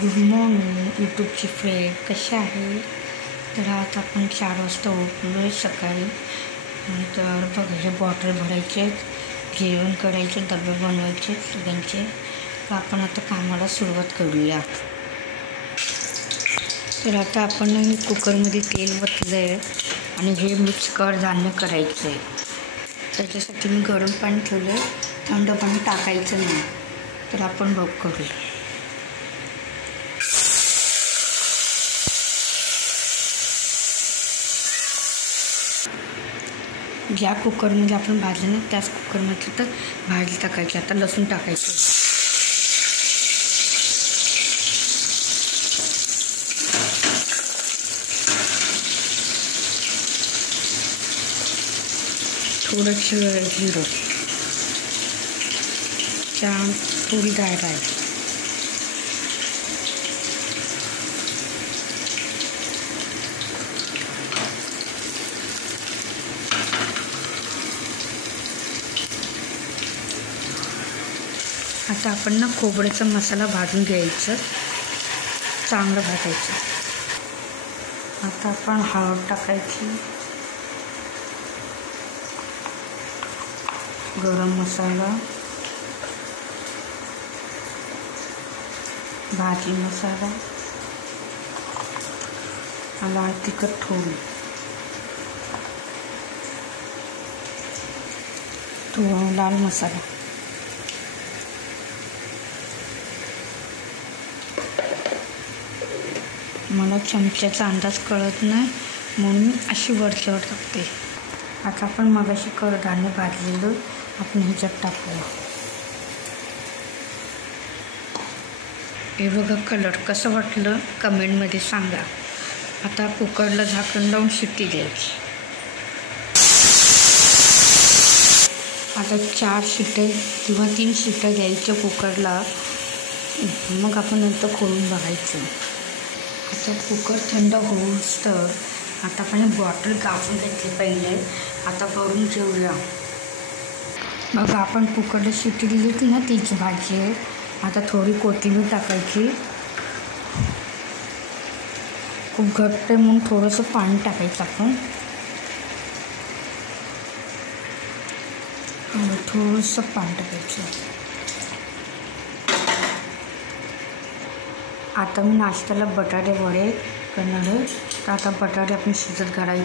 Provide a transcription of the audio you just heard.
Good morning यूट्यूबची friend, कसे आहे? तर आता आपण 4 वाजता उठलो आहे सकाळी. तर बघा, बॉटल भरायचे, जेवण करायचे, डबे बनवायचे सगळ्यांचे. तर आपण आता कामाला सुरुवात करूया. तर आता आपण कुकरमध्ये तेल ओतलं आहे आणि हे मिक्स कडधान्य करायचं आहे. त्याच्यासाठी मी गरम पाणी ठेवलं आहे, थंड पाणी टाकायचं नाही. तर आपण बघ करूया. ज्या कुकरमध्ये आपण भाजलं ना त्याच कुकरमध्ये तर भाजी टाकायची. आता लसूण टाकायचं. थोडंसं जिरं, छान थोडी डाळ आहे. आता आपण ना खोबऱ्याचा मसाला भाजून घ्यायचं, चांगलं भाजायचं. आता आपण हळद टाकायची, गरम मसाला, भाजी मसाला, लाल तिखट थोडं लाल मसाला. मला चमच्याचा अंदाज कळत नाही म्हणून मी अशी वरच्यावर टाकते. आता आपण मगाशी कडधान्य भाजलेलं आपण ह्याच्यात टाकूया. हे बघा, कलर कसं वाटलं कमेंटमध्ये सांगा. आता कुकरला झाकण लावून शिट्टी द्यायची. आता 4 शिट्ट्या किंवा 3 शिट्ट्या द्यायच्या कुकरला. मग आपण नंतर खोलून बघायचं. आता कुकर थंड होऊस तर आता आपण बॉटल काढून घेतली पहिले. आता भरून ठेवूया. मग आपण कुकरला शिट्टी दिली होती ना तीच भाजी आहे. आता थोडी कोथिंबीर टाकायची. खूप घट्ट म्हणून थोडंसं पाणी टाकायचं आपण. थोडंसं पाणी टाकायचं. आता मी नाश्त्याला बटाटे वडे करणार आहे. तर आता बटाटे आपण शिजत घालायचे.